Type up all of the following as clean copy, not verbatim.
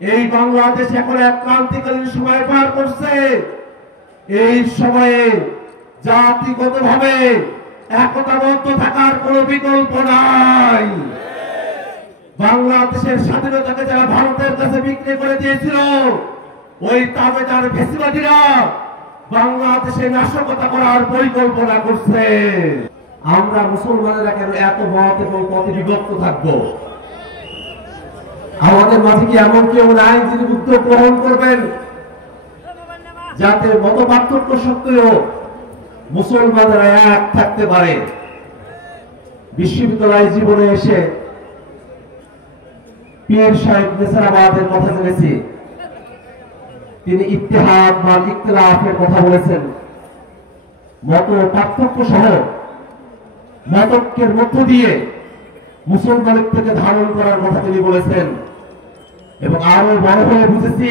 এই বাংলাদেশ এখন এক ক্রান্তিকালীন সময় পার করছে। এই সময়ে জাতিগতভাবে একতাবদ্ধ থাকার কোনো বিকল্প নাই। বাংলাদেশের স্বাধীনতাকে যারা ভারতের কাছে বিক্রি করে দিয়েছিল, ওই তাবেদার ফেসিবাদীরা বাংলাদেশে নাশকতা করার পরিকল্পনা করছে। আমরা মুসলমানেরা কেন এত মত এবং পথে বিভক্ত থাকবো? আমাদের মাঝে কি এমন কেউ নাই যিনি উদ্যোগ গ্রহণ করবেন যাতে মত পার্থক্য সত্ত্বেও মুসলমানরা এক থাকতে পারে? বিশ্ববিদ্যালয় জীবনে এসে পীর সাহেব নেসারাবাদের কথা জেনেছি। তিনি ইত্তেহাদ বা ইখতিলাফের কথা বলেছেন। মত পার্থক্য সহ মতৈক্যের মধ্য দিয়ে মুসলমানের থেকে ধারণ করার কথা তিনি বলেছেন। এবং আরো বড় হয়ে বুঝেছি,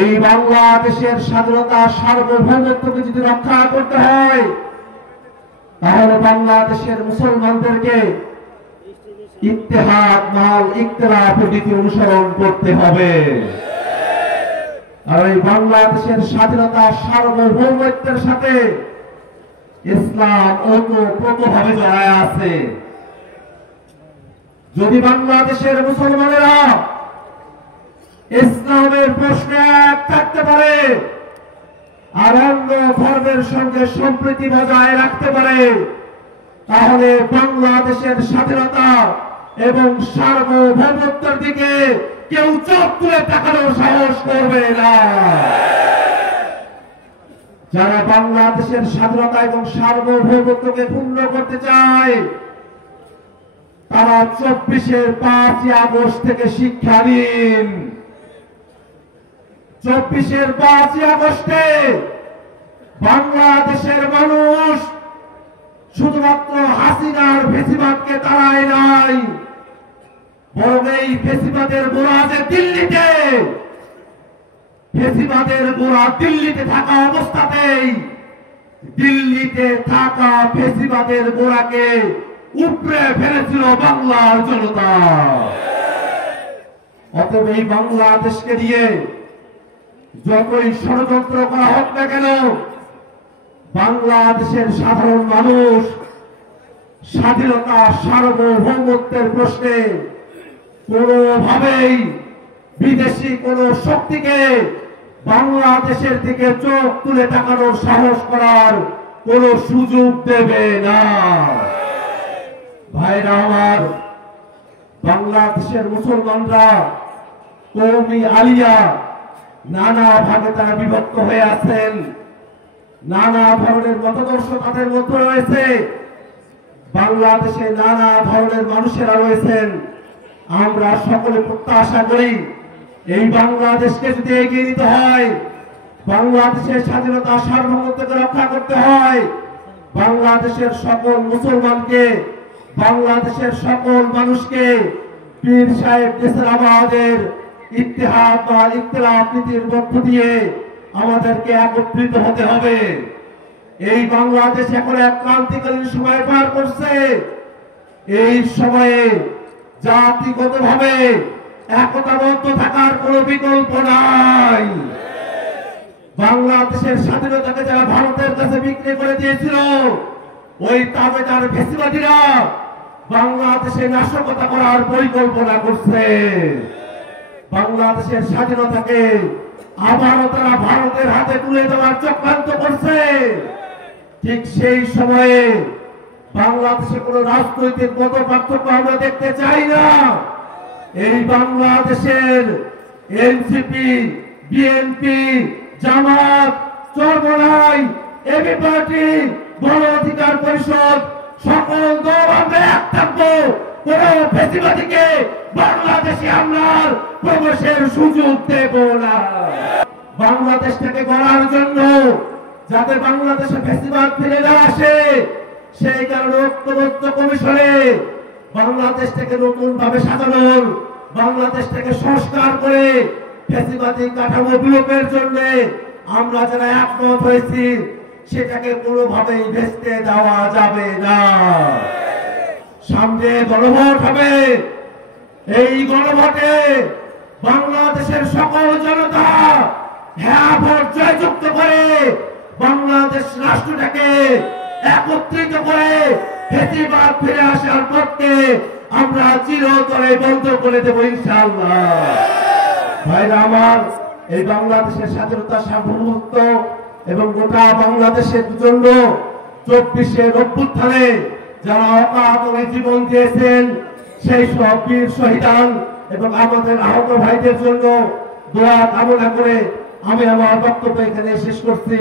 এই বাংলাদেশের স্বাধীনতা সার্বভৌমত্বকে যদি রক্ষা করতে হয়, তাহলে বাংলাদেশের মুসলমানদেরকে ইত্তেহাদ মাল ইখতিলাফের নীতি অনুসরণ করতে হবে। আর এই বাংলাদেশের স্বাধীনতা সার্বভৌমত্বের সাথে ইসলাম ওতপ্রোতভাবে জড়ায় আছে। যদি বাংলাদেশের মুসলমানেরা ইসলামের প্রশ্নে এক থাকতে পারে আর অন্য ধর্মের সঙ্গে সম্প্রীতি বজায় রাখতে পারে, তাহলে বাংলাদেশের স্বাধীনতা এবং সার্বভৌমত্বের দিকে কেউ চোখ তুলে তাকানোর সাহস করবে না। যারা বাংলাদেশের স্বাধীনতা এবং সার্বভৌমত্বকে ক্ষুণ্ণ করতে চায়, তারা 24-এর 5ই আগস্ট থেকে শিক্ষা নিন। 24-এর 5ই আগস্টে বাংলাদেশের মানুষ শুধুমাত্র হাসিনার ফেসিবাদকে তাড়ায় নাই, বরং এই ফেসিবাদের গোড়া যে দিল্লিতে, ফেসিবাদের গোড়া দিল্লিতে থাকা অবস্থাতেই দিল্লিতে থাকা ফেসিবাদের গোড়াকে উপড়ে ফেলেছিল বাংলার জনতা। অতএব এই বাংলাদেশকে নিয়ে যতই ষড়যন্ত্র করা হোক না কেন, বাংলাদেশের সাধারণ মানুষ স্বাধীনতা সার্বভৌমত্বের প্রশ্নে কোনোভাবেই বিদেশি কোন শক্তিকে বাংলাদেশের দিকে চোখ তুলে তাকানোর সাহস করার কোন সুযোগ দেবে না। ভাইরা আমার, বাংলাদেশের মুসলমানরা কওমি আলিয়া নানা ভাগে তারা বিভক্ত হয়ে আছেন। নানা ধরনের মতাদর্শ তাদের মধ্যে রয়েছে। বাংলাদেশে নানা ধরনের মানুষেরা রয়েছেন। আমরা সকলে প্রত্যাশা করি, এই বাংলাদেশকে যদি এগিয়ে নিতে হয়, বাংলাদেশের স্বাধীনতা সার্বভৌমত্বকে রক্ষা করতে হয়, বাংলাদেশের সকল মুসলমানকে, বাংলাদেশের সকল মানুষকে পীর সাহেব নেসারাবাদের ইত্তেহাদ বা ইখতিলাফ নীতির মধ্য দিয়ে আমাদেরকে একত্রিত হতে হবে। এই বাংলাদেশ এখন এক ক্রান্তিকালীন সময় পার করছে। এই সময়ে জাতিগতভাবে একতাবদ্ধ থাকার কোনো বিকল্প নাই। বাংলাদেশের স্বাধীনতাকে যারা ভারতের কাছে বিক্রি করে দিয়েছিল, ওই তাবেদার ফেসিবাদীরা বাংলাদেশে নাশকতা করার পরিকল্পনা করছে। বাংলাদেশের স্বাধীনতাকে আবারও তারা ভারতের হাতে তুলে দেওয়ার চক্রান্ত করছে। ঠিক সেই সময়ে বাংলাদেশে কোন রাজনৈতিক মত পার্থক্য আমরা দেখতে চাই না। এই বাংলাদেশের এনসিপি, বিএনপি, জামাত, চরমোনাই, এবি পার্টি, গণ অধিকার পরিষদ, সকল দল আমরা এক থাকবো। কোন ফেসিবাদীকে বাংলাদেশে আমরা প্রবেশের সুযোগ দেব না। বাংলাদেশটাকে গড়ার জন্য যাতে বাংলাদেশে ফেসিবাদ ফিরে না আসে, সেই কারণে ঐক্যবদ্ধ কমিশনে বাংলাদেশটাকে নতুন ভাবে সাজানোর, বাংলাদেশটাকে সংস্কার করে ফেসিবাদী কাঠামো বিলোপের জন্য আমরা যারা একমত হয়েছি, সেটাকে কোনোভাবেই ভেস্তে দেওয়া যাবে না। সামনে গণভোট হবে। এই গণভোটে বাংলাদেশের সকল জনতা হ্যাঁ ভোট জয়যুক্ত করে বাংলাদেশ রাষ্ট্রটাকে একত্রিত করে ফেসিবাদ ফিরে আসার পথকে আমরা চিরতরে বন্ধ করে দেব ইনশাআল্লাহ। ভাইরা আমার, এই বাংলাদেশের স্বাধীনতা সার্বভৌমত্ব এবং গোটা বাংলাদেশের জন্য 24-এর অভ্যুত্থানে যারা অকাতরে জীবন দিয়েছেন সেই সব বীর শহীদান এবং আমাদের আহত ভাইদের জন্য দোয়া কামনা করে আমি আমার বক্তব্য এখানে শেষ করছি।